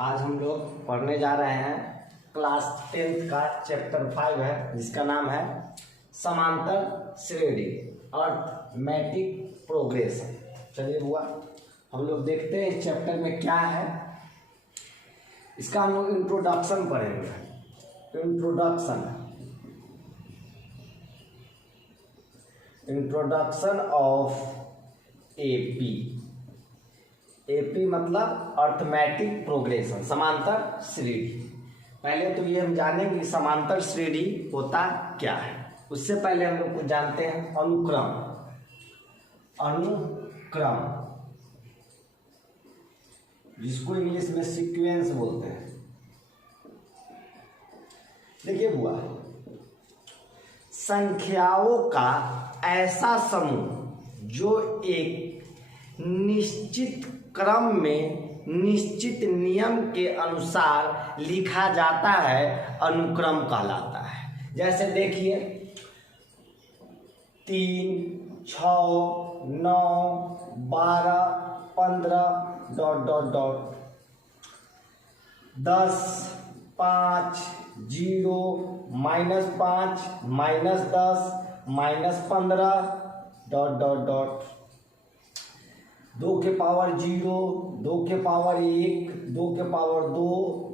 आज हम लोग पढ़ने जा रहे हैं क्लास 10th का चैप्टर 5 है जिसका नाम है समांतर श्रेणी अर्थमेटिक प्रोग्रेशन। चलिए बुआ हम लोग देखते हैं इस चैप्टर में क्या है। इसका हम लोग इंट्रोडक्शन पढ़ेंगे। इंट्रोडक्शन ऑफ एपी मतलब अर्थमेटिक प्रोग्रेशन, समांतर श्रेणी। पहले तो ये हम जानेंगे समांतर श्रेणी होता क्या है। उससे पहले हम लोग कुछ जानते हैं अनुक्रम जिसको इंग्लिश में सीक्वेंस बोलते हैं। देखिए बुआ, संख्याओं का ऐसा समूह जो एक निश्चित क्रम में निश्चित नियम के अनुसार लिखा जाता है अनुक्रम कहलाता है। जैसे देखिए 3, 6, 9, 12, 15 ... 10, 5, 0, -5, -10, -15 ... 2 के पावर 0, 2 के पावर 1, 2 के पावर 2,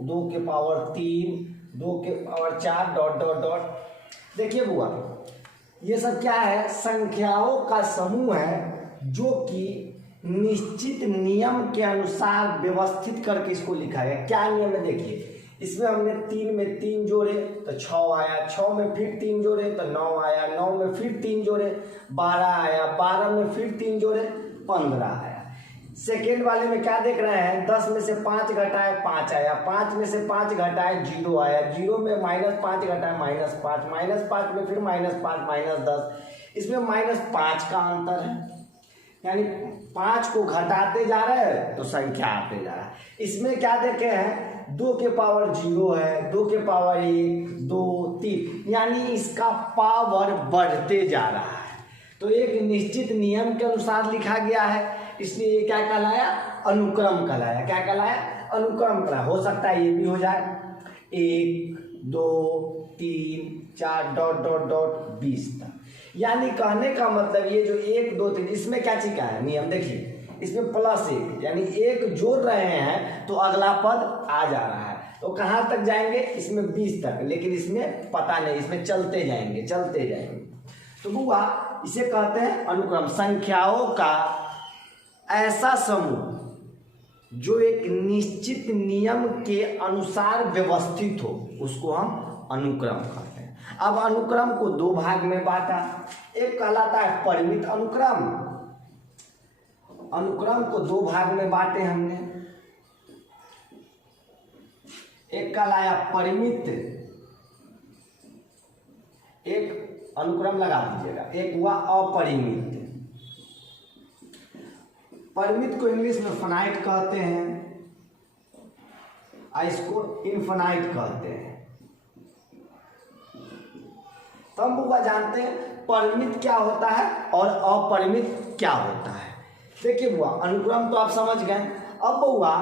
2 के पावर 3, 2 के पावर 4 ... देखिए बुआ, ये सब क्या है? संख्याओं का समूह है जो कि निश्चित नियम के अनुसार व्यवस्थित करके इसको लिखा है। क्या नियम है? देखिए, इसमें हमने 3 में 3 जोड़े तो 6 आया, 6 में फिर 3 जोड़े तो 9 आया, 9 में फिर 3 जोड़े 12 आया, 12 में फिर 3 जोड़े 15 आया। सेकेंड वाले में क्या देख रहे हैं? 10 में से 5 घटाए 5 आया, 5 में से 5 घटाए 0 आया, 0 में -5 घटाए -5, -5 में फिर -5 -10। इसमें -5 का अंतर है, यानी 5 को घटाते जा रहे हैं तो संख्या आते जा रहा है। इसमें क्या देखे हैं? 2 के पावर 0 है, 2 के पावर 1, 2, 3, यानी इसका पावर बढ़ते जा रहा है। तो एक निश्चित नियम के अनुसार लिखा गया है, इसलिए ये क्या कहलाया? अनुक्रम कहलाया। क्या कहलाया? अनुक्रम कहलाया। हो सकता है ये भी हो जाए 1, 2, 3, 4 ... 20 तक। यानी कहने का मतलब ये जो 1, 2, 3 इसमें क्या चीज का है नियम? देखिए, इसमें +1 यानी 1 जोड़ रहे हैं तो अगला पद आ जा रहा है। तो कहाँ तक जाएंगे? इसमें 20 तक, लेकिन इसमें पता नहीं, इसमें चलते जाएंगे। तो बुआ इसे कहते हैं अनुक्रम। संख्याओं का ऐसा समूह जो एक निश्चित नियम के अनुसार व्यवस्थित हो उसको हम अनुक्रम कहते हैं। अब अनुक्रम को 2 भाग में बांटा। एक कहलाता है परिमित अनुक्रम। अनुक्रम को 2 भाग में बांटे हमने। एक कहलाया परिमित, एक अनुक्रम लगा दीजिएगा, एक हुआ अपरिमित। परिमित को इंग्लिश में फाइनाइट कहते हैं, इसको इनफाइनाइट कहते हैं। तो हम बुआ जानते हैं परिमित क्या होता है और अपरिमित क्या होता है। देखिए बुआ, अनुक्रम तो आप समझ गए। अब बुआ,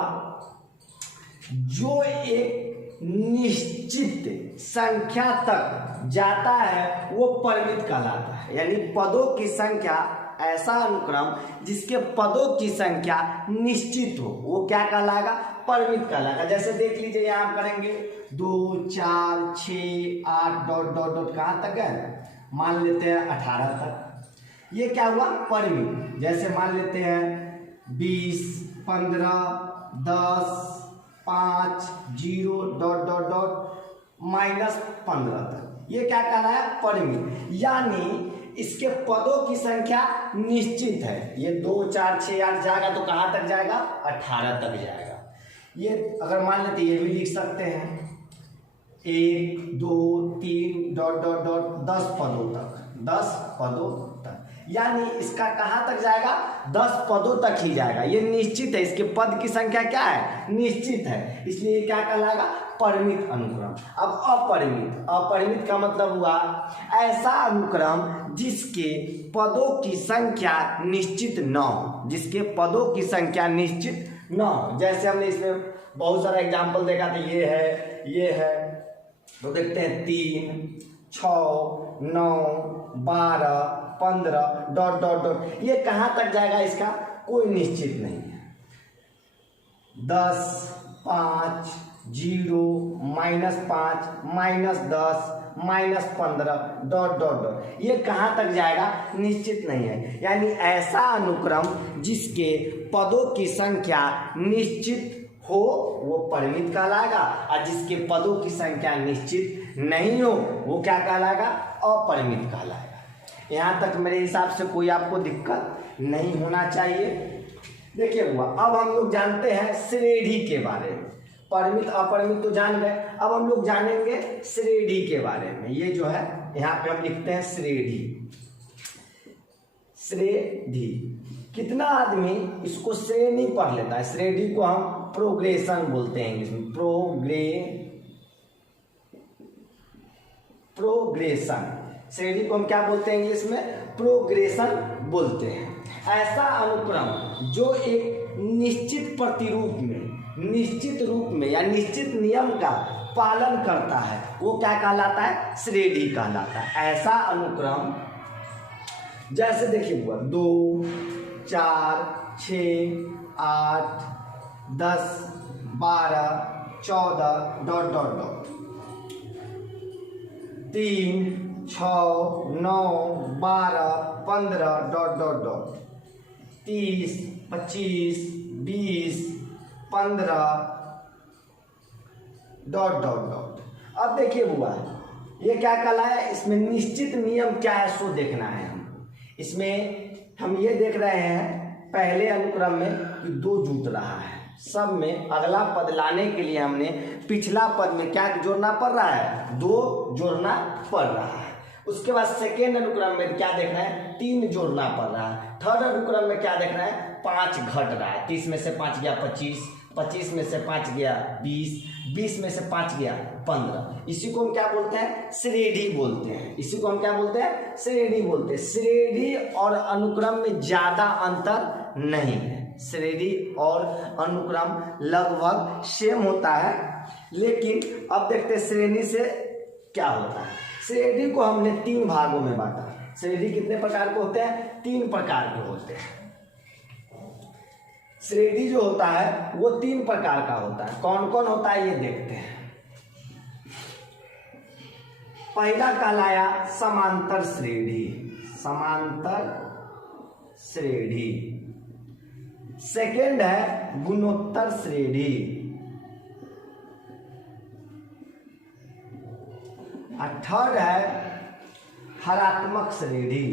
जो एक निश्चित संख्या तक जाता है वो परिमित कहलाता है। यानी पदों की संख्या, ऐसा अनुक्रम जिसके पदों की संख्या निश्चित हो वो क्या कहलाएगा? परिमित कहलाएगा। जैसे देख लीजिए, यहाँ करेंगे 2, 4, 6, 8 ... कहाँ तक है? मान लेते हैं 18 तक। ये क्या हुआ? परिमित। जैसे मान लेते हैं 20, 15, 10, 5, 0 ... -15 तक। ये क्या कहलाया? परिमित। यानी इसके पदों की संख्या निश्चित है। ये 2, 4, 6, 8 जाएगा तो कहाँ तक जाएगा? 18 तक जाएगा। ये अगर मान लेते, ये भी लिख सकते हैं 1, 2, 3 ... 10 पदों तक, 10 पदों तक। यानी इसका कहाँ तक जाएगा? 10 पदों तक ही जाएगा। ये निश्चित है, इसके पद की संख्या क्या है? निश्चित है, इसलिए क्या कहलाएगा? परिमित अनुक्रम। अब अपरिमित का मतलब हुआ ऐसा अनुक्रम जिसके पदों की संख्या निश्चित न हो, जिसके पदों की संख्या निश्चित 9, जैसे हमने इसमें बहुत सारा एग्जाम्पल देखा था, ये है, तो देखते हैं 3, 6, 9, 12, 15 डॉट डॉट डॉट, ये कहाँ तक जाएगा इसका कोई निश्चित नहीं है। 10, 5, 0, -5, -10, -15 डॉट डॉट डॉट, ये कहाँ तक जाएगा निश्चित नहीं है। यानी ऐसा अनुक्रम जिसके पदों की संख्या निश्चित हो वो परिमित कहलाएगा, और जिसके पदों की संख्या निश्चित नहीं हो वो क्या कहलाएगा, अपरिमित कहलाएगा। यहाँ तक मेरे हिसाब से कोई आपको दिक्कत नहीं होना चाहिए। देखिए हुआ, अब हम लोग जानते हैं श्रेणी के बारे में। परिमित अपरिमित तो जान गए, अब हम लोग जानेंगे श्रेणी के बारे में। ये जो है यहाँ पे हम लिखते हैं श्रेणी। श्रेणी, कितना आदमी इसको श्रेणी पढ़ लेता है? श्रेणी को हम प्रोग्रेशन बोलते हैं इंग्लिश में, प्रोग्रेशन। श्रेणी को हम क्या बोलते हैं इंग्लिश में? प्रोग्रेशन बोलते हैं। ऐसा अनुक्रम जो एक निश्चित प्रतिरूप में, निश्चित रूप में या निश्चित नियम का पालन करता है वो क्या कहलाता है? श्रेणी कहलाता है। ऐसा अनुक्रम जैसे देखिए हुआ 2, 4, 6, 8, 10, 12, 14 dot dot dot, 3, 6, 9, 12, 15 dot dot dot, 30, 25, 20, 15 dot dot dot. अब देखिए हुआ ये क्या कहला है? इसमें निश्चित नियम क्या है सो देखना है हम। इसमें हम ये देख रहे हैं पहले अनुक्रम में कि 2 जुट रहा है, सब में अगला पद लाने के लिए हमने पिछला पद में क्या जोड़ना पड़ रहा है? 2 जोड़ना पड़ रहा है। उसके बाद सेकेंड अनुक्रम में क्या देखना है? 3 जोड़ना पड़ रहा है। थर्ड अनुक्रम में क्या देखना है? 5 घट रहा है। 30 में से 5 गया 25, 25 में से 5 गया 20, 20 में से 5 गया 15। इसी को हम क्या बोलते हैं? श्रेणी बोलते हैं। इसी को हम क्या बोलते हैं? श्रेणी बोलते हैं। श्रेणी और अनुक्रम में ज्यादा अंतर नहीं है। श्रेणी और अनुक्रम लगभग सेम होता है, लेकिन अब देखते हैं श्रेणी से क्या होता है। श्रेणी को हमने 3 भागों में बांटा। श्रेणी कितने प्रकार के होते हैं? 3 प्रकार के होते हैं। श्रेणी जो होता है वो 3 प्रकार का होता है। कौन कौन होता है ये देखते हैं। पहला कहलाया समांतर श्रेणी, समांतर श्रेणी। सेकेंड है गुणोत्तर श्रेणी, और थर्ड है हरात्मक श्रेणी।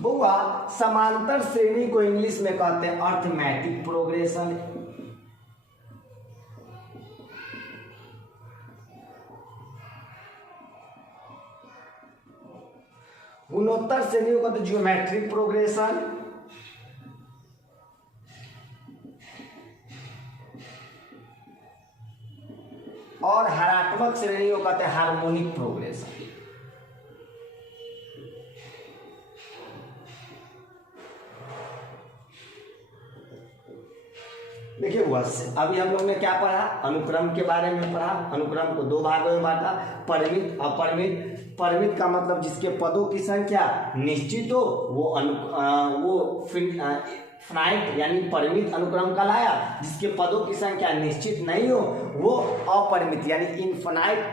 बुआ, समांतर श्रेणी को इंग्लिश में कहते हैं अर्थमेटिक प्रोग्रेशन। गुणोत्तर श्रेणी को कहते हैं ज्योमेट्रिक प्रोग्रेशन। और हरात्मक श्रेणी को कहते हैं हार्मोनिक प्रोग्रेशन। देखिए हुआ, अभी हम लोग ने क्या पढ़ा? अनुक्रम के बारे में पढ़ा। अनुक्रम को 2 भागों में बांटा, परिमित अपरिमित। परिमित का मतलब जिसके पदों की संख्या निश्चित हो वो फाइनाइट यानी परिमित अनुक्रम कहलाया। जिसके पदों की संख्या निश्चित नहीं हो वो अपरिमित यानी इनफिनाइट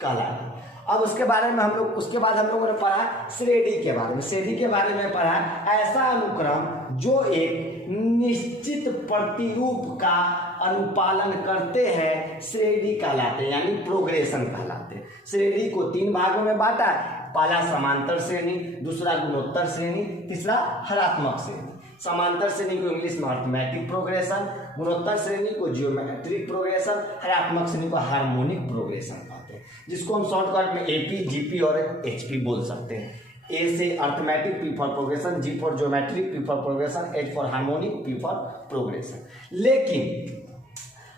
कहलाया। अब उसके बारे में उसके बाद हम लोगों ने पढ़ा श्रेणी के बारे में। श्रेणी के बारे में पढ़ा ऐसा अनुक्रम जो एक निश्चित प्रतिरूप का अनुपालन करते हैं श्रेणी कहलाते हैं, यानी प्रोग्रेशन कहलाते हैं। श्रेणी को 3 भागों में बांटा, पहला समांतर श्रेणी, दूसरा गुणोत्तर श्रेणी, तीसरा हरात्मक श्रेणी। समांतर श्रेणी को इंग्लिश में अर्थमेटिक प्रोग्रेशन, गुणोत्तर श्रेणी को जियोमेट्रिक प्रोग्रेशन, हरात्मक श्रेणी को हार्मोनिक प्रोग्रेशन कहते हैं, जिसको हम शॉर्टकट में एपी, जीपी और एचपी बोल सकते हैं। ए से arithmetic, P for progression, G for geometric, P for progression, H for harmonic, P for progression. लेकिन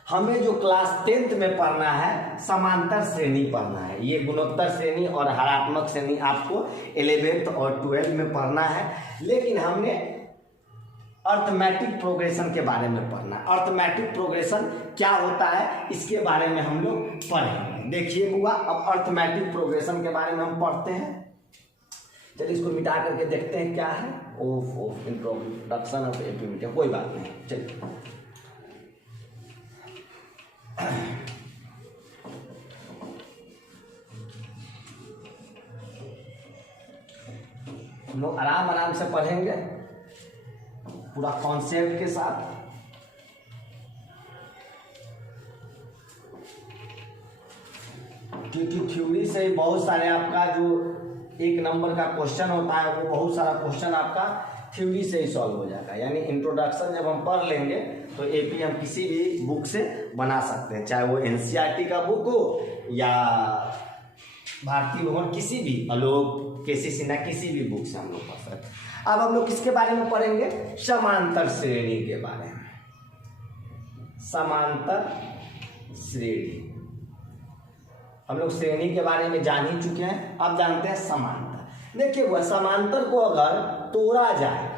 हमें जो क्लास 10th में पढ़ना है समांतर श्रेणी पढ़ना है। ये गुणोत्तर श्रेणी और हरात्मक श्रेणी आपको 11th और 12th में पढ़ना है, लेकिन हमने अर्थमेटिक प्रोग्रेशन के बारे में पढ़ना है। अर्थमेटिक प्रोग्रेशन क्या होता है इसके बारे में हम लोग पढ़ेंगे। देखिए बुआ, अब अर्थमेटिक प्रोग्रेशन के बारे में हम पढ़ते हैं। चलिए इसको मिटा करके देखते हैं क्या है। ओफ इंट्रोडक्शन ऑफ एपीमीटर, कोई बात नहीं। चलिए हम लोग आराम आराम से पढ़ेंगे पूरा कॉन्सेप्ट के साथ। क्योंकि थ्योरी से ही बहुत सारे आपका जो 1 नंबर का क्वेश्चन होता है वो बहुत सारा क्वेश्चन आपका थ्योरी से ही सॉल्व हो जाएगा। यानी इंट्रोडक्शन जब हम पढ़ लेंगे तो एपी हम किसी भी बुक से बना सकते हैं, चाहे वो एनसीईआरटी का बुक हो या भारतीय भवन, किसी भी आलोक केसी सिन्हा किसी भी बुक से हम लोग पढ़ सकते हैं। अब हम लोग किसके बारे में पढ़ेंगे? समांतर श्रेणी के बारे में। समांतर श्रेणी हम लोग श्रेणी के बारे में जान ही चुके हैं, अब जानते हैं समांतर। देखिए वह समांतर को अगर तोड़ा जाए,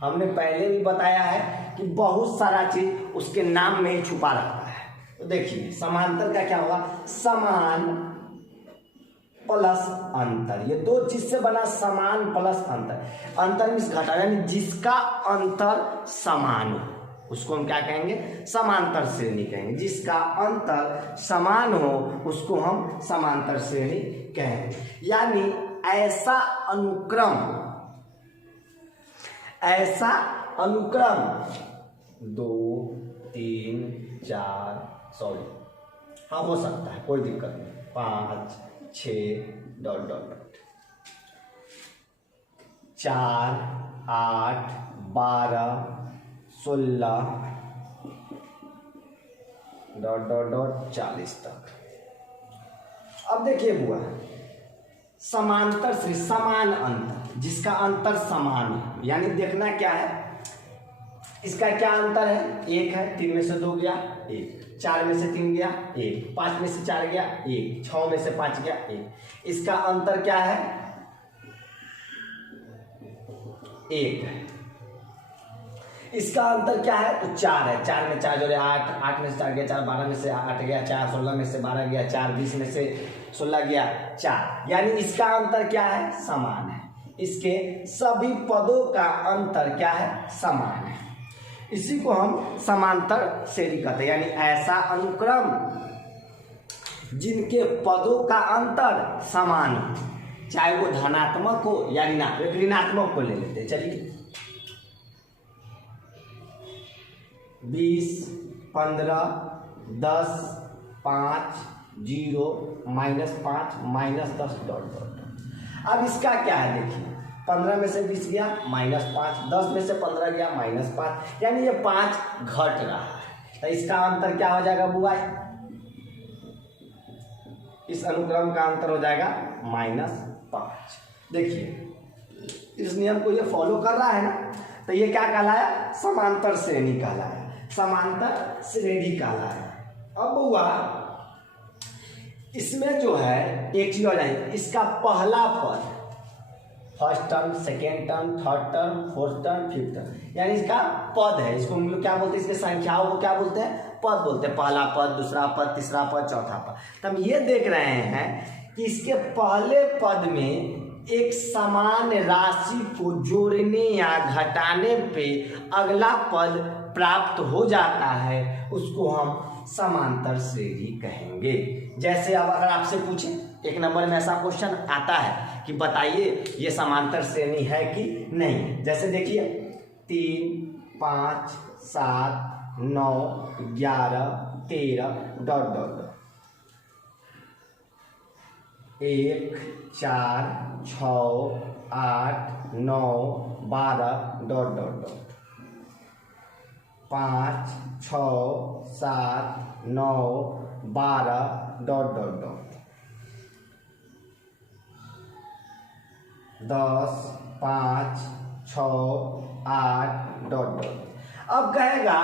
हमने पहले भी बताया है कि बहुत सारा चीज उसके नाम में ही छुपा रहता है। तो देखिए समांतर का क्या होगा? समान प्लस अंतर, ये 2 चीज से बना समान प्लस अंतर। अंतर मीन्स घटा, यानी जिसका अंतर समान हो उसको हम क्या कहेंगे? समांतर श्रेणी कहेंगे। जिसका अंतर समान हो उसको हम समांतर श्रेणी कहेंगे। यानी ऐसा अनुक्रम 2 3 4 सॉरी हाँ हो सकता है, कोई दिक्कत नहीं, 5 6 ... 4 8 12 16 ... 40 तक। अब देखिए बुआ, समांतर से समान अंतर, जिसका अंतर समान है, यानी देखना क्या है, इसका क्या अंतर है? 1 है, 3 में से 2 गया 1, 4 में से 3 गया 1, 5 में से 4 गया 1, 6 में से 5 गया 1। इसका अंतर क्या है? 1 है। इसका अंतर क्या है? तो 4 है। 4 में 4 जोड़े 8, 8 में से 4 गया 4, 12 में से 8 गया 4, 16 में से 12 गया 4, 20 में से 16 गया 4। यानी इसका अंतर क्या है? समान है। इसके सभी पदों का अंतर क्या है? समान है। इसी को हम समांतर श्रेणी कहते हैं। यानी ऐसा अनुक्रम जिनके पदों का अंतर समान हो, चाहे वो धनात्मक हो या ऋणात्मक को ले लेते हैं। चलिए 20 15 10 5 0 -5 -10 ... अब इसका क्या है? देखिए 15 में से 20 गया -5, 10 में से 15 गया -5, यानी ये 5 घट रहा है। तो इसका अंतर क्या हो जाएगा बुआ? इस अनुक्रम का अंतर हो जाएगा -5। देखिए इस नियम को ये फॉलो कर रहा है ना, तो ये क्या कहलाया? समांतर श्रेणी कहलाया, समांतर श्रेणी कहलाया। अब बुआ इसमें जो है एक चीज हो जाएगी, इसका पहला पद first term, second term, third term, fourth term, fifth term, यानी इसका पद है। इसको हम लोग क्या बोलते हैं? इसके संख्याओं को क्या बोलते हैं? पद बोलते हैं। पहला पद, दूसरा पद, तीसरा पद, चौथा पद। तो हम ये देख रहे हैं कि इसके पहले पद में एक समान राशि को जोड़ने या घटाने पे अगला पद प्राप्त हो जाता है, उसको हम समांतर श्रेणी कहेंगे। जैसे अब अगर आपसे पूछे 1 नंबर में ऐसा क्वेश्चन आता है कि बताइए ये समांतर श्रेणी है कि नहीं। जैसे देखिए 3 5 7 9 11 13 ... 1 4 6 8 9 12 ... 5 6 7 9 12 ... 10 5 6 8 ... अब कहेगा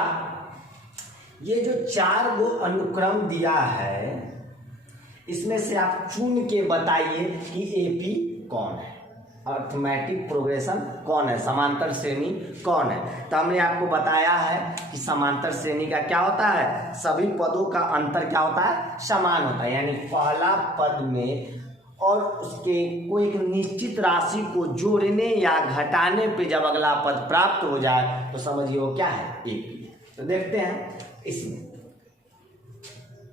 ये जो 4 गो अनुक्रम दिया है, इसमें से आप चुन के बताइए कि एपी कौन है, अर्थमेटिक प्रोग्रेशन कौन है, समांतर श्रेणी कौन है। तो हमने आपको बताया है कि समांतर श्रेणी का क्या होता है, सभी पदों का अंतर क्या होता है, समान होता है। यानी पहला पद में और उसके कोई एक निश्चित राशि को जोड़ने या घटाने पे जब अगला पद प्राप्त हो जाए तो समझिए वो क्या है, एपी। तो देखते हैं इसमें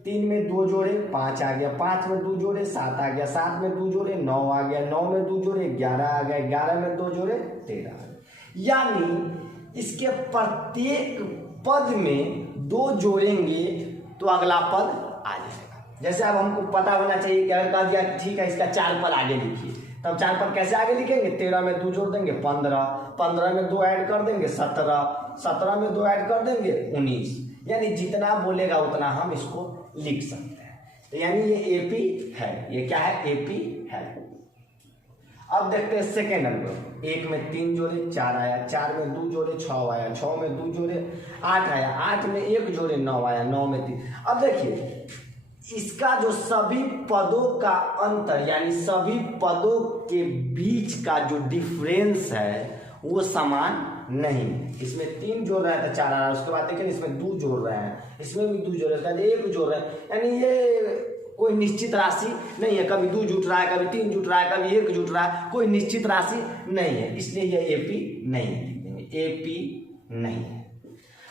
3 में 2 जोड़े 5 आ गया, 5 में 2 जोड़े 7 आ गया, 7 में 2 जोड़े 9 आ गया, 9 में 2 जोड़े 11 आ गया, 11 में 2 जोड़े 13 आ गया। यानी इसके प्रत्येक पद में 2 जोड़ेंगे तो अगला पद आ जाएगा। जैसे अब हमको पता होना चाहिए कि अगर कह दिया ठीक है इसका 4 पद आगे लिखिए, तब 4 पद कैसे आगे लिखेंगे, 13 में 2 जोड़ देंगे 15, 15 में 2 ऐड कर देंगे 17, 17 में 2 ऐड कर देंगे 19। यानी जितना बोलेगा उतना हम इसको लिख सकते हैं। तो यानी ये एपी है, ये क्या है, एपी है। अब देखते हैं सेकेंड अनुक्रम, 1 में 3 जोड़े 4 आया, 4 में 2 जोड़े 6 आया, 6 में 2 जोड़े 8 आया, 8 में 1 जोड़े 9 आया, 9 में 3। अब देखिए इसका जो सभी पदों का अंतर यानी सभी पदों के बीच का जो डिफरेंस है वो समान नहीं। इसमें 3 जोड़ रहा है तो 4 आ रहा है, उसके बाद देखिए इसमें 2 जोड़ रहे हैं, इसमें भी 2 जोड़ रहे हैं, 1 जोड़ रहे हैं। यानी ये कोई निश्चित राशि नहीं है, कभी 2 जुट रहा है, कभी 3 जुट रहा है, कभी 1 जुट रहा है, कोई निश्चित राशि नहीं है, इसलिए ये एपी नहीं है, एपी नहीं है।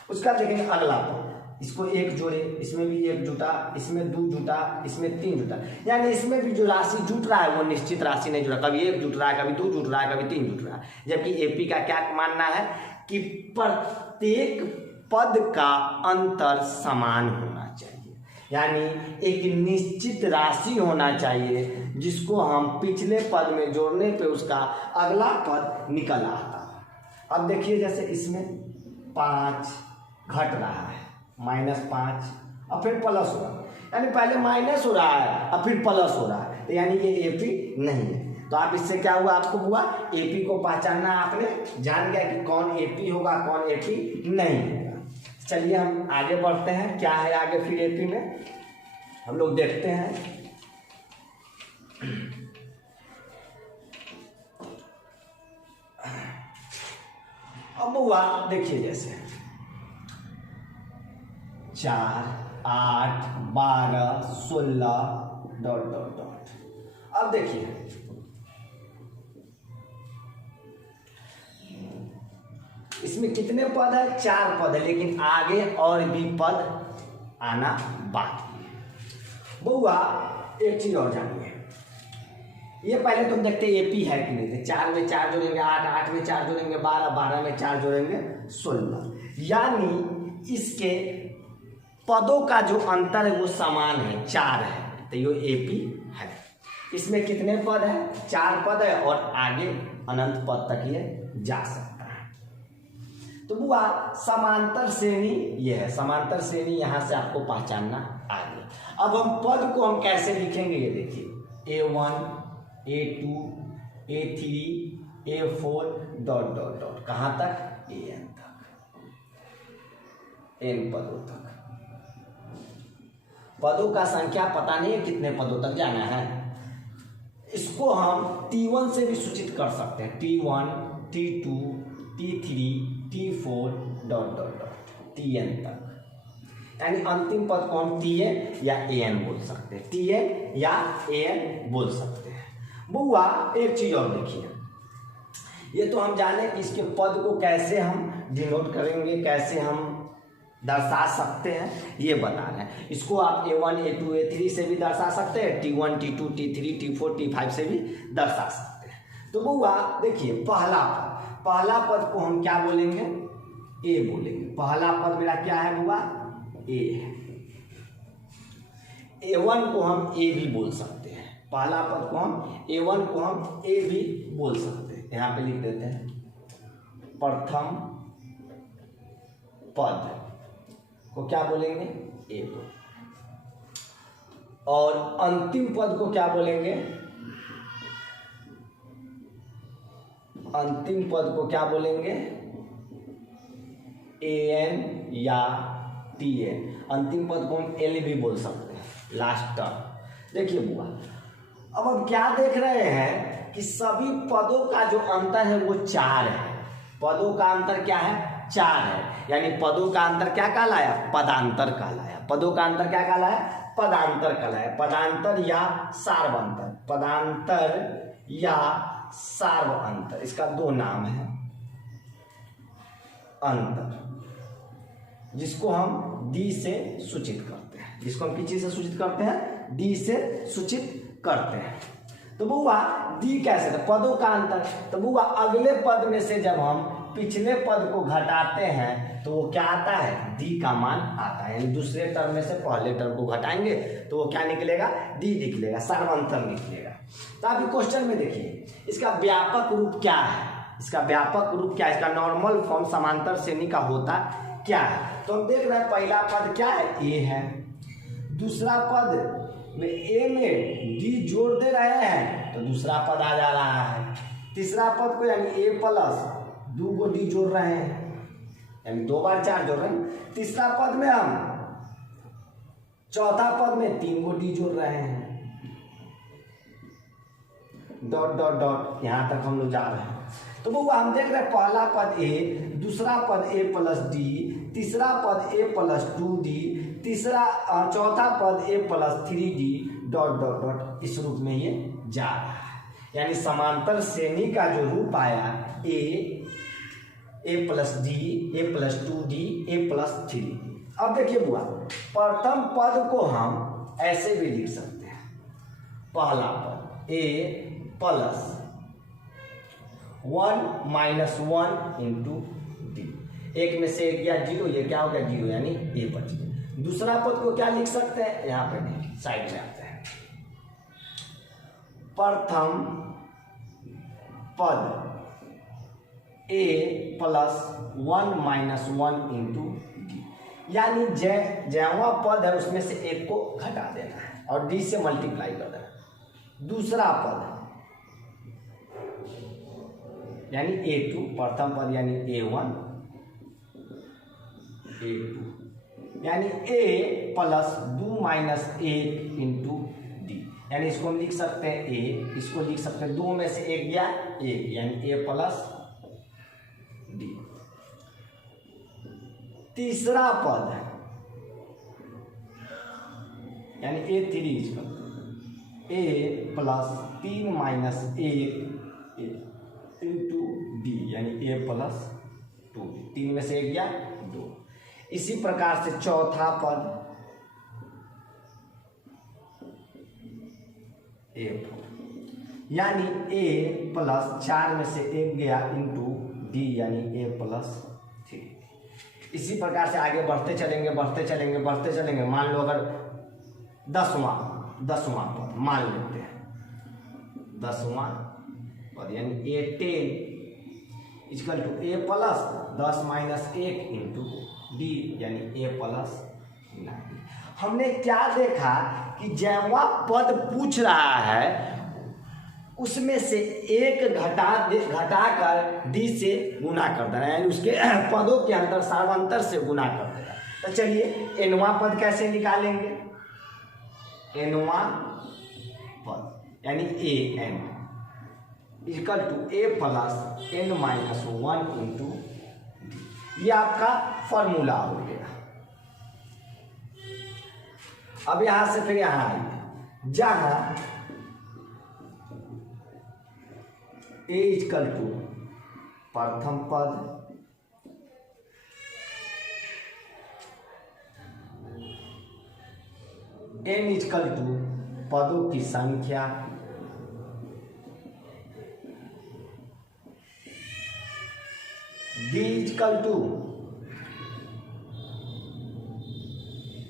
उसका देखेंगे अगला पद, इसको 1 जोड़े, इसमें भी 1 जुटा, इसमें 2 जुटा, इसमें 3 जुटा। यानी इसमें भी जो राशि जुट रहा है वो निश्चित राशि नहीं जुड़ा, कभी 1 जुट रहा है, कभी 2 जुट रहा है, कभी 3 जुट रहा है। जबकि एपी का क्या मानना है कि प्रत्येक पद का अंतर समान होना चाहिए, यानी एक निश्चित राशि होना चाहिए जिसको हम पिछले पद में जोड़ने पे उसका अगला पद निकल आता है। अब देखिए जैसे इसमें 5 घट रहा है, -5 और फिर प्लस हो रहा है, यानी पहले माइनस हो रहा है और फिर प्लस हो रहा है, तो यानी ये एपी नहीं है। तो आप इससे क्या हुआ, आपको हुआ एपी को पहचानना, आपने जान गया कि कौन एपी होगा कौन एपी नहीं होगा। चलिए हम आगे बढ़ते हैं, क्या है आगे फिर एपी में हम लोग देखते हैं। अब हुआ देखिए जैसे 4, 8, 12, 16 ... अब देखिए इसमें कितने पद है, 4 पद है, लेकिन आगे और भी पद आना बाकी है। बउआ एक चीज और जानिए, ये पहले तुम देखते एपी है कि नहीं। 4 में 4 जोड़ेंगे 8, 8 में 4 जोड़ेंगे 12, 12 में 4 जोड़ेंगे 16। यानी इसके पदों का जो अंतर है वो समान है, 4 है, तो ये एपी है। इसमें कितने पद है, 4 पद है और आगे अनंत पद तक ये जा सकता है। तो बुआ समांतर श्रेणी ये है, समांतर श्रेणी यहां से आपको पहचानना आ गया। अब हम पद को हम कैसे लिखेंगे ये देखिए, A1 A2 A3 A4 ... कहां तक, AN तक, N पदों तक। पदों का संख्या पता नहीं है कितने पदों तक जाना है, इसको हम T1 से भी सूचित कर सकते हैं, T1 T2 T3 T4 ... Tn तक। यानी अंतिम पद को हम Tn या An बोल सकते हैं, Tn या An बोल सकते हैं। बुआ एक चीज और देखिए, ये तो हम जाने कि इसके पद को कैसे हम डिनोट करेंगे, कैसे हम दर्शा सकते हैं, ये बता रहे हैं। इसको आप A1 A2 A3 से भी दर्शा सकते हैं, T1 T2 T3 T4 T5 से भी दर्शा सकते हैं। तो बुआ देखिए पहला पद को हम क्या बोलेंगे, A बोलेंगे। पहला पद मेरा क्या है बुआ, A है। A1 को हम A भी बोल सकते हैं, पहला पद को हम A1 को हम A भी बोल सकते हैं। यहाँ पे लिख देते हैं, प्रथम पद को क्या बोलेंगे, A को, और अंतिम पद को क्या बोलेंगे, अंतिम पद को क्या बोलेंगे, An या टी ए। अंतिम पद को हम एल भी बोल सकते हैं, लास्ट टर्म। देखिए बुआ, अब हम क्या देख रहे हैं कि सभी पदों का जो अंतर है वो 4 है। पदों का अंतर क्या है? 4 है। यानी पदों का अंतर क्या कहलाया? पदांतर कहलाया। पदों का अंतर क्या कहलाया? पदांतर कहलाया। पदांतर या सार्वंतर, पदांतर या सार्वअंतर, इसका 2 नाम है। अंतर, जिसको हम डी से सूचित करते हैं, जिसको हम किस चीज से सूचित करते हैं? डी से सूचित करते हैं। तो बुआ डी कैसे था? पदों का अंतर। तो बुआ अगले पद में से जब हम पिछले पद को घटाते हैं तो वो क्या आता है? डी का मान आता है। यानी दूसरे टर्म में से पहले टर्म को घटाएंगे तो वो क्या निकलेगा? डी निकलेगा, सार्वंतर निकलेगा। तो आप क्वेश्चन में देखिए, इसका व्यापक रूप क्या है? इसका व्यापक रूप क्या है? इसका नॉर्मल फॉर्म समांतर श्रेणी का होता क्या है? तो हम देख रहे हैं पहला पद क्या है? ए है। दूसरा पद में ए में डी जोड़ दे रहे हैं तो दूसरा पद आ जा रहा है। तीसरा पद को यानी ए प्लस 2 को डी जोड़ रहे हैं, यानी 2 बार 4 जोड़ रहे हैं। तीसरा पद में हम चौथा पद में 3 को डी जोड़ रहे हैं। डॉट डॉट डॉट यहां तक हम लोग जा रहे हैं। तो वो हम देख रहे हैं पहला पद ए, दूसरा पद ए प्लस डी, तीसरा पद ए प्लस 2d, चौथा पद A plus 3d, dot dot dot, इस रूप में ये जा रहा है। यानी समांतर श्रेणी का जो रूप आया ए प्लस डी, ए प्लस 2d, ए प्लस 3d। अब देखिए बुआ, प्रथम पद को हम ऐसे भी लिख सकते हैं। पहला पद A plus 1 minus 1 into D. एक में से एक गया 0, ये क्या हो गया? 0, यानी ए बच गया। दूसरा पद को क्या लिख सकते हैं? यहां पे नहीं, साइड में आते हैं। प्रथम पद A plus 1 minus 1 into D. यानी जैवा पद है उसमें से एक को घटा देना है और डी से मल्टीप्लाई कर देना। दूसरा पद यानी a2, प्रथम पद यानी a1, a2, यानी a plus 2 minus 1 into D. यानी इसको हम लिख सकते हैं a, इसको लिख सकते हैं 2 में से 1 गया 1, यानी a प्लस डी। तीसरा पद यानी a3 a plus 3 minus 1 into D, यानी ए प्लस 2, 3 में से 1 गया 2। इसी प्रकार से चौथा पद a4, यानी a प्लस 4 में से 1 गया इंटू डी, यानी a प्लस 3। इसी प्रकार से आगे बढ़ते चलेंगे बढ़ते चलेंगे बढ़ते चलेंगे। मान लो अगर 10वां पद मान लेते हैं, 10वां पद यानी a10 equal to a plus 10 minus 1 into D, यानी a प्लस 9। हमने क्या देखा कि जैवा पद पूछ रहा है उसमें से एक घटाकर डी से गुना कर देना, यानी उसके पदों के अंतर सार्वंतर से गुना कर देना। तो चलिए एनवा पद कैसे निकालेंगे? एनवा पद यानी A N equal to A plus N minus 1 into D. ये आपका फॉर्मूला हो गया। अब यहां से फिर यहां आइए, जहां ए इक्वल टू प्रथम पद एन इक्वल टू पदों की संख्या D equal to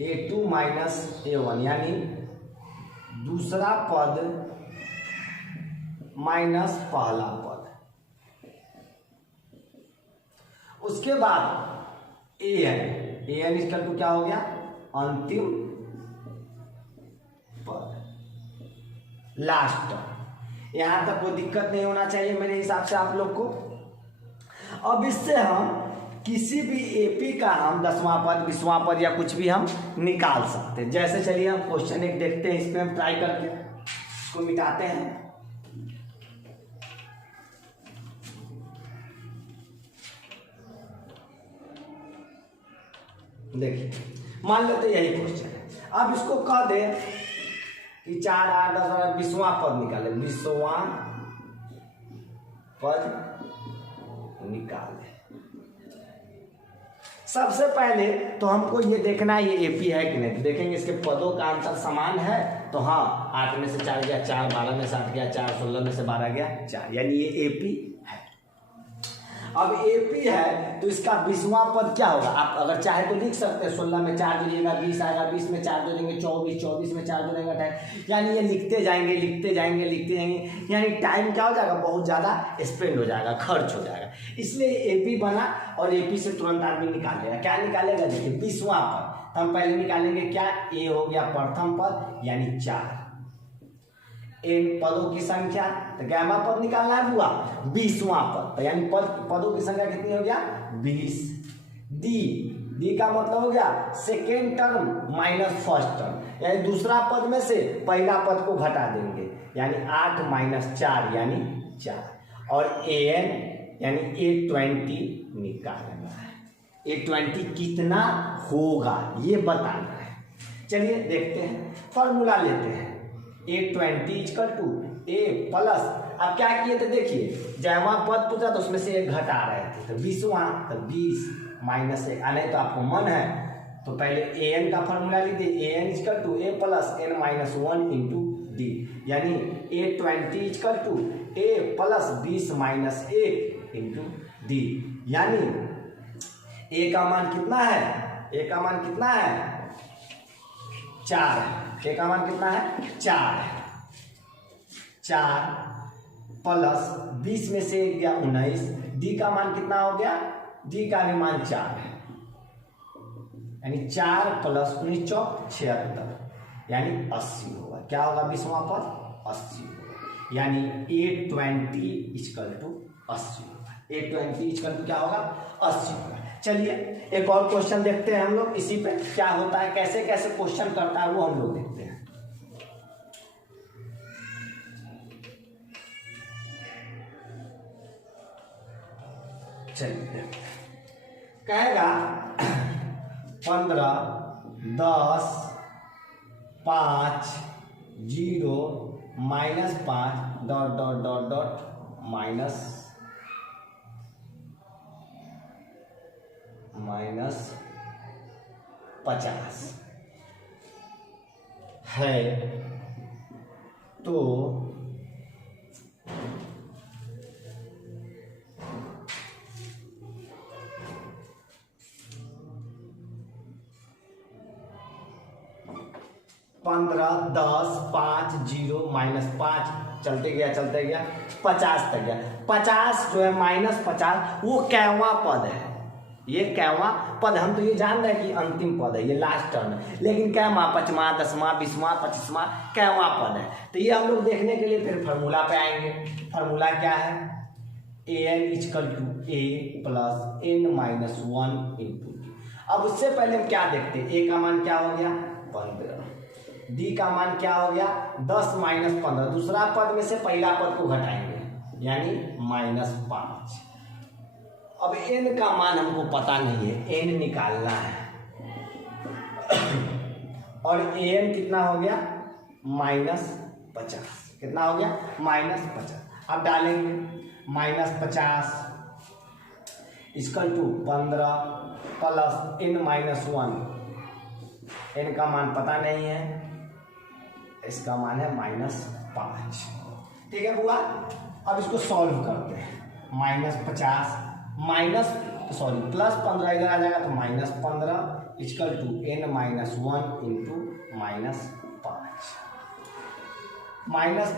a2 minus a1, यानी दूसरा पद माइनस पहला पद। उसके बाद ए एन इक्वल टू क्या हो गया? अंतिम पद, लास्ट। यहां तक कोई दिक्कत नहीं होना चाहिए मेरे हिसाब से आप लोग को। अब इससे हम किसी भी एपी का हम 10वां पद 20वां पद या कुछ भी हम निकाल सकते हैं। जैसे चलिए हम क्वेश्चन एक देखते हैं, इसमें हम ट्राई करके इसको मिटाते हैं। देखिए मान लेते यही क्वेश्चन है। अब इसको कह दे कि 4 8 10 और 20वां पद निकाले, 20वां पद निकाले। सबसे पहले तो हमको ये देखना है ये एपी है कि नहीं। देखेंगे इसके पदों का अंतर समान है तो हाँ, 8 में से 4 गया 4, 12 में से 8 गया 4, 16 में से 12 गया 4, यानी ये एपी है। अब एपी है तो इसका 20वां पद क्या होगा, आप अगर चाहे तो लिख सकते हैं। 16 में 4 जोड़िएगा 20 आएगा, 20 में 4 जोड़ेंगे 24, 24 में 4 जोड़ेंगे 28, यानी ये लिखते जाएंगे लिखते जाएंगे लिखते जाएंगे, यानी टाइम क्या हो जाएगा, बहुत ज़्यादा स्पेंड हो जाएगा, खर्च हो जाएगा। इसलिए एपी बना और एपी से तुरंत आदमी निकाल लेगा। क्या निकालेगा, देखिए 20वां पद तो हम पहले निकालेंगे क्या, ए हो गया प्रथम पद यानी 4, एन पदों की संख्या तो क्या पद निकालना है बुआ, 20वां पद तो यानी पदों की संख्या कितनी हो गया 20। डी का मतलब हो गया second term minus first term, यानी दूसरा पद में से पहला पद को घटा देंगे, यानी 8 माइनस 4 यानी 4। और एन यानी 820 निकालना है। 820 कितना होगा ये बताना है। चलिए देखते हैं, फॉर्मूला लेते हैं। 820 इक्वल टू ए प्लस, अब क्या किए थे देखिए, जहाँ पद पूछा तो उसमें से एक घटा रहे थे तो 20वां तो 20 माइनस ए, नहीं तो आपको मन है तो पहले ए एन का फॉर्मूला लीजिए, A N equal to A plus N minus 1 into D, यानी 820 equal to A plus 20 minus 1 into D, यानी ए का मान कितना है, ए का मान कितना है 4, ए का मान कितना है 4 प्लस 20 में से 1 गया 19, डी का मान कितना हो गया, डी का भी मान 4 है, यानी 4 प्लस 19 चौक 76, यानी 80 होगा। क्या होगा 20वां पद 80 होगा, यानी 820 इक्वल टू 80 होगा। 820 इक्वल टू क्या होगा 80 होगा। चलिए एक और क्वेश्चन देखते हैं हम लोग, इसी पे क्या होता है, कैसे कैसे क्वेश्चन करता है वो हम लोग देखते हैं। चलिए कहेगा 15 10 5 0 minus 5 dot dot dot dot minus 50 है तो पंद्रह 10 5 0 माइनस 5 चलते गया 50 तक गया। 50 जो है माइनस 50 वो कैवां पद है, ये कैवां पद, हम तो ये जान रहे हैं कि अंतिम पद है, ये लास्ट टर्म है, लेकिन कैवां 5वां 10वां 20वां 25वां कैवां पद है। तो ये हम लोग देखने के लिए फिर फार्मूला पे आएंगे। फार्मूला क्या है, A N equal to A plus N minus 1 into D. अब उससे पहले हम क्या देखते हैं, ए का मान क्या हो गया 15, डी का मान क्या हो गया 10 माइनस 15, दूसरा पद में से पहला पद को घटाएंगे यानी माइनस 5। अब n का मान हमको पता नहीं है, n निकालना है और an कितना हो गया माइनस 50, कितना हो गया माइनस 50। अब डालेंगे minus 50 equal to 15 plus n minus 1, n का मान पता नहीं है, इसका मान है माइनस 5। ठीक है बुआ, अब इसको सॉल्व करते हैं। माइनस 50 प्लस 15 इधर आ जाएगा तो minus 15 equal to n minus 1 into minus 5। Minus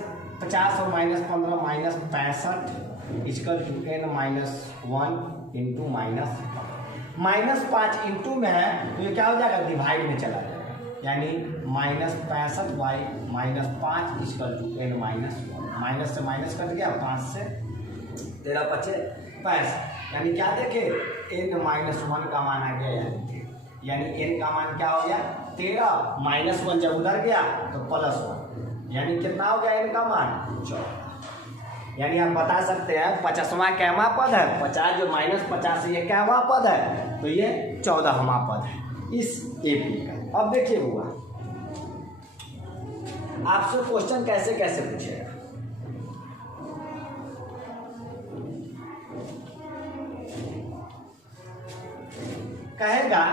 50 और minus 15 minus 65 equal to n minus 1 into minus 5। Minus 5 into में है तो ये क्या हो जाएगा डिवाइड में चला जाएगा, यानी minus 65 by minus 5 equal to n minus 1। Minus से माइनस कट गया, 5 से 13 बचे 65, यानी क्या देखे n-1 का मान आ गया, यानी n का मान क्या हो गया 13, -1 जब उधर गया तो +1, यानी कितना हो गया n का मान 14। यानी आप बता सकते हैं 50वां कैमा पद है, 50 जो -50 ये कैमा पद है, तो ये 14वां पद है इस AP का। अब देखिए हुआ आपसे क्वेश्चन कैसे कैसे पूछेगा, कहेगा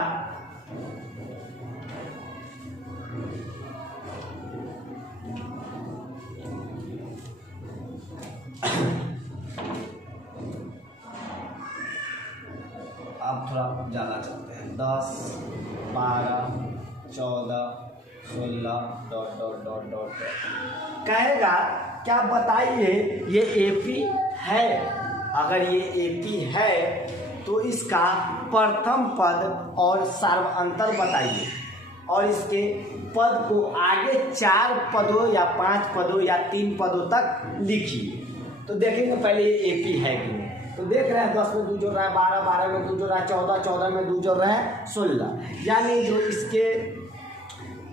आप थोड़ा ज़्यादा चलते हैं 10, 12, 14, 16 ... कहेगा क्या बताइए ये AP है, अगर ये AP है तो इसका प्रथम पद और सार्वअंतर बताइए, और इसके पद को आगे 4 पदों या 5 पदों या 3 पदों तक लिखिए। तो देखेंगे पहले ये AP है कि नहीं। तो देख रहे हैं 10 में 2 जोड़ रहा है 12, 12 में 2 जोड़ रहा है 14, 14 में 2 जोड़ रहा है 16, यानी जो इसके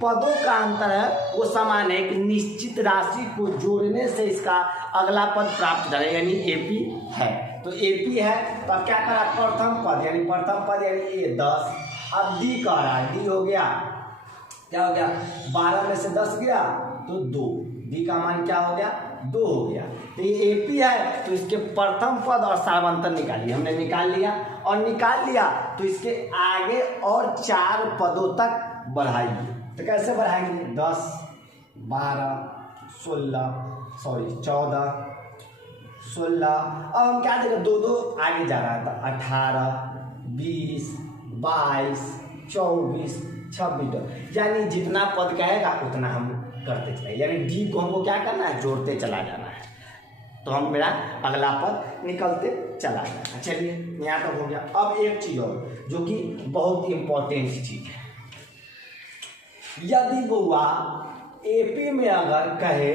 पदों का अंतर है वो समान है। एक निश्चित राशि को जोड़ने से इसका अगला पद प्राप्त करें, यानी AP है। तो AP है तो अब क्या करा प्रथम पद, यानी प्रथम पद यानी ये 10, अब D कह रहा है, D हो गया क्या हो गया 12 में से 10 गया तो 2, D का मान क्या हो गया 2 हो गया। तो ये AP है तो इसके प्रथम पद और सार्वअंतर निकालिए, हमने निकाल लिया, और निकाल लिया तो इसके आगे और 4 पदों तक बढ़ाइए। तो कैसे बढ़ाएंगे 10, 12, 14, 16, अब हम क्या देखें 2 आगे जा रहा था 18, 20, 22, 24, 26, यानी जितना पद कहेगा उतना हम करते चले, यानी D को हमको क्या करना है जोड़ते चला जाना है, तो हम मेरा अगला पद निकलते चला जाएगा। चलिए यहाँ तक हो गया। अब एक चीज़ और जो कि बहुत इंपॉर्टेंट चीज़ है, यदि बउआ AP में अगर कहे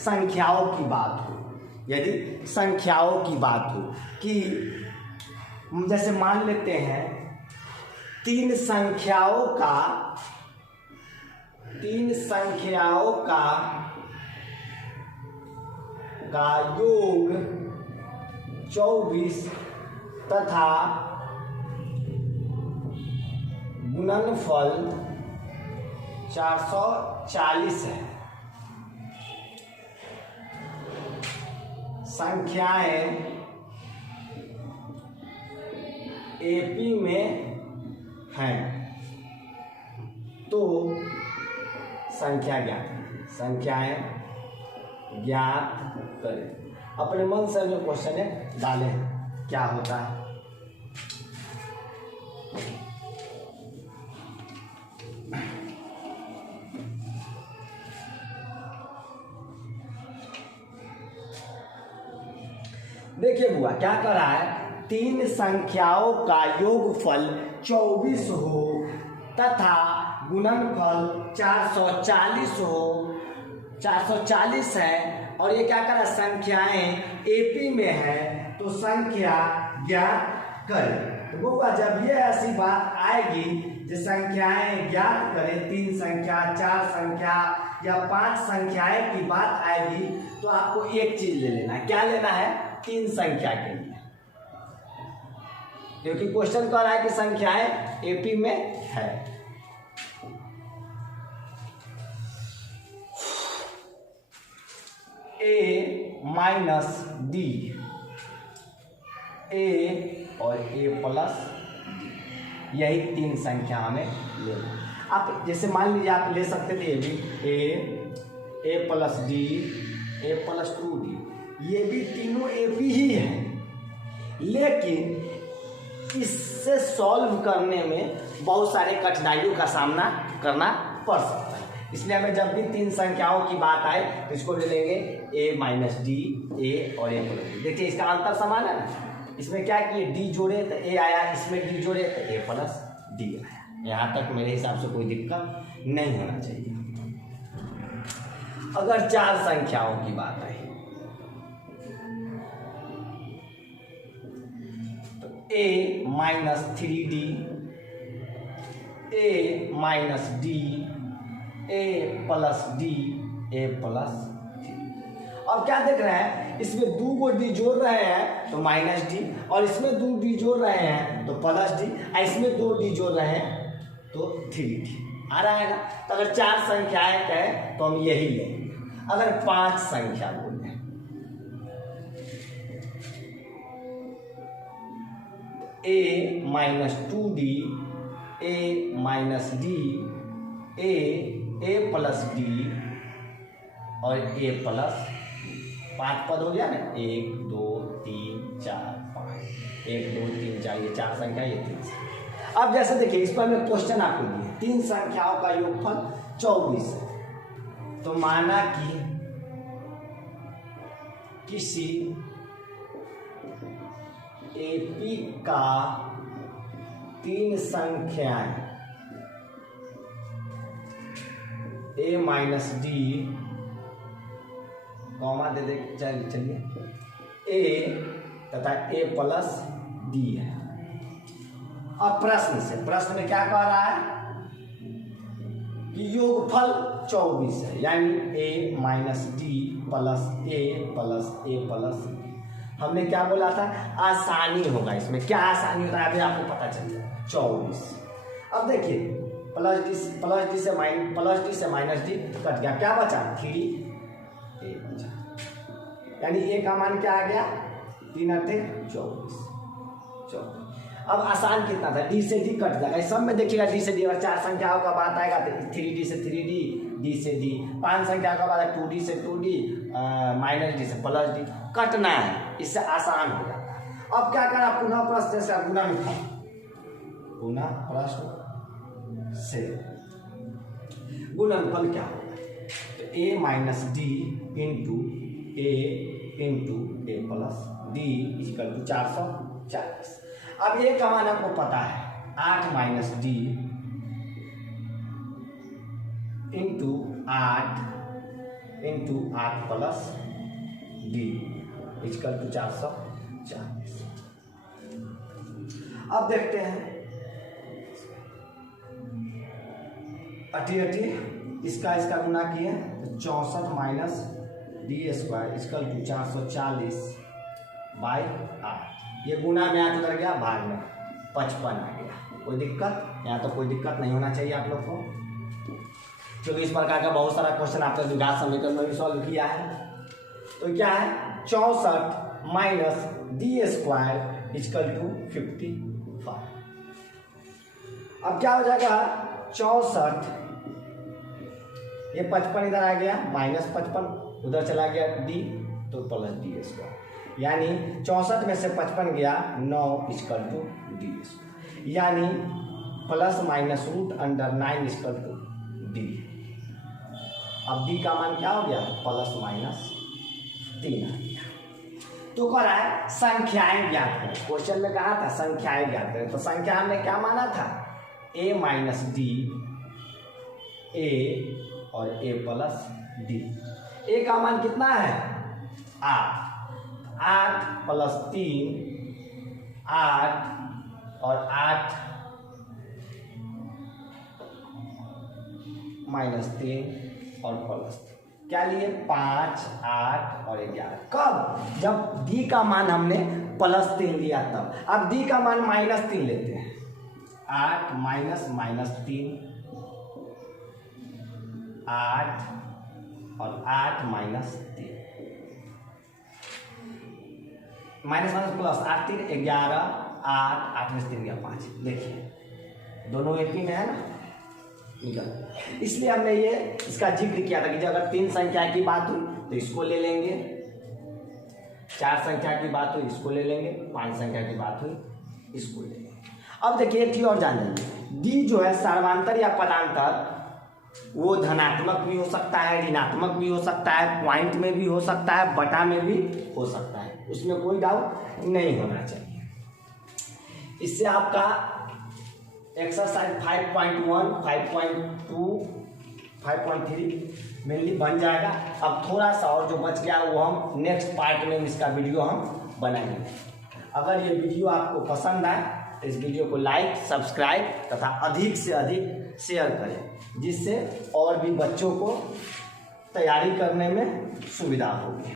संख्याओं की बात हो, यदि संख्याओं की बात हो कि जैसे मान लेते हैं 3 संख्याओं का योग 24 तथा गुणनफल 440 है। संख्याएं AP में हैं तो संख्याएं ज्ञात करें। अपने मन से जो क्वेश्चन है डालें क्या होता है। देखिए बुआ क्या कर रहा है, 3 संख्याओं का योगफल 24 हो तथा गुणनफल 440 हो, 440 है, और ये क्या कर रहा है संख्याएं AP में है तो संख्या ज्ञात करें। तो बुआ जब ये ऐसी बात आएगी जो संख्याएं ज्ञात करें, 3 संख्या 4 संख्या या 5 संख्याएं की बात आएगी तो आपको एक चीज ले लेना है। क्या लेना है 3 संख्या के लिए, क्योंकि क्वेश्चन कह रहा है कि संख्याएं AP में है। A माइनस D, A और A प्लस D, यही 3 संख्या हमें लेना। आप जैसे मान लीजिए आप ले सकते थे ये भी A plus D, A plus 2D, ये भी तीनों AP ही है, लेकिन इससे सॉल्व करने में बहुत सारे कठिनाइयों का सामना करना पड़ सकता है। इसलिए हमें जब भी 3 संख्याओं की बात आए तो इसको ले लेंगे A माइनस D, A और A प्लस D। देखिए इसका अंतर समान है ना, इसमें क्या किए D जोड़े तो A आया, इसमें D जोड़े तो A प्लस D आया। यहाँ तक मेरे हिसाब से कोई दिक्कत नहीं होना चाहिए। अगर 4 संख्याओं की बात आई, ए माइनस 3d, ए माइनस डी, ए प्लस डी, ए प्लस डी। अब क्या देख रहे हैं, इसमें 2 को डी जोड़ रहे हैं तो माइनस डी, और इसमें 2 डी जोड़ रहे हैं तो प्लस डी, और इसमें 2 डी जोड़ रहे हैं तो 3d आ रहा है ना। तो अगर 4 संख्याएं कहें तो हम यही लेंगे। अगर 5 संख्या बोले ए माइनस 2d, ए माइनस डी, ए प्लस डी और ए प्लस 5 पद हो गया ना, 1 2 3 4 5, 1 2 3 4, ये 4 संख्या, ये 3। अब जैसे देखिए इस पर मैं क्वेश्चन आपको दिए 3 संख्याओं का योगफल 24 है, तो माना कि किसी एपी का 3 संख्याएं ए माइनस डी, कॉमा दे दे चलिए, ए तथा ए प्लस डी है। अब प्रश्न में क्या कह रहा है कि योगफल 24 है, यानी ए माइनस डी प्लस ए प्लस डी। हमने क्या बोला था, आसानी होगा इसमें। क्या आसानी होता है अभी आपको पता चल जाएगा। 24। अब देखिए प्लस डी से माइनस डी कट गया, क्या बचा 3, ए बचा, यानी ए का मान क्या आ गया 3 अट्ठे 24। अब आसान कितना था, डी से डी कट जाएगा। इस सब में देखिएगा डी से डी, अगर 4 संख्याओं का बात आएगा तो 3d से 3d, डी से डी, 5 संख्या का बात है 2d से 2d, माइनस डी से प्लस डी, कटना है, इससे आसान हो जाता है। अब क्या करा, पुनः प्रश्न से गुणा में, पुनः प्रश्न से गुणनफल क्या होगा, तो a minus D into A plus D equal to 440। अब ये का मान आपको पता है 8 minus D into 8 plus D equal to 440। अब देखते हैं अटी इसका गुना किए तो 64 minus D square equal to 440 by 8। ये गुना में 8 उतर गया, भाग में 55 आ गया। कोई दिक्कत, यहाँ तो कोई दिक्कत नहीं होना चाहिए आप लोग को, क्योंकि इस प्रकार का बहुत सारा क्वेश्चन आपने द्विघात समीकरण में भी सॉल्व किया है। तो क्या है 64 minus D square equal to 55। अब क्या हो जाएगा 64, ये 55 इधर आ गया, माइनस 55 उधर चला गया डी, तो प्लस डी स्क्वायर, यानी 64 में से 55 गया 9 इक्वल टू डी स्क्वायर, यानी plus minus root under 9 equal to D. अब डी का मान क्या हो गया, प्लस माइनस 3 आ गया। तो कह रहा है संख्याएं ज्ञात करें, क्वेश्चन में कहा था संख्याएं ज्ञात करें, तो संख्या हमने क्या माना था, ए माइनस डी, ए और ए प्लस डी। ए का मान कितना है 8 प्लस 3 8 और 8 माइनस 3 और प्लस 3, क्या लिए 5 8 और 11। कब, जब डी का मान हमने प्लस 3 लिया तब। अब डी का मान माइनस 3 लेते हैं, 8 माइनस 3 8 और 8 माइनस 3, माइनस प्लस 8 3 11 8 में 3 गया 5। देखिए दोनों एक ही में है ना, निकल। इसलिए हमने ये इसका जिक्र किया था कि जब अगर 3 संख्या की बात हुई तो इसको ले लेंगे, 4 संख्या की बात हुई इसको ले लेंगे, 5 संख्या की बात हुई इसको ले लेंगे। अब देखिए एक चीज और जान लीजिए, डी जो है सर्वांतर या पदांतर वो धनात्मक भी हो सकता है, ऋणात्मक भी हो सकता है, पॉइंट में भी हो सकता है, बटा में भी हो सकता है, उसमें कोई डाउट नहीं होना चाहिए। इससे आपका एक्सरसाइज 5.1 5.2 5.3 मेनली बन जाएगा। अब थोड़ा सा और जो बच गया वो हम नेक्स्ट पार्ट में इसका वीडियो हम बनाएंगे। अगर ये वीडियो आपको पसंद आए तो इस वीडियो को लाइक, सब्सक्राइब तथा अधिक से अधिक शेयर करें, जिससे और भी बच्चों को तैयारी करने में सुविधा होगी।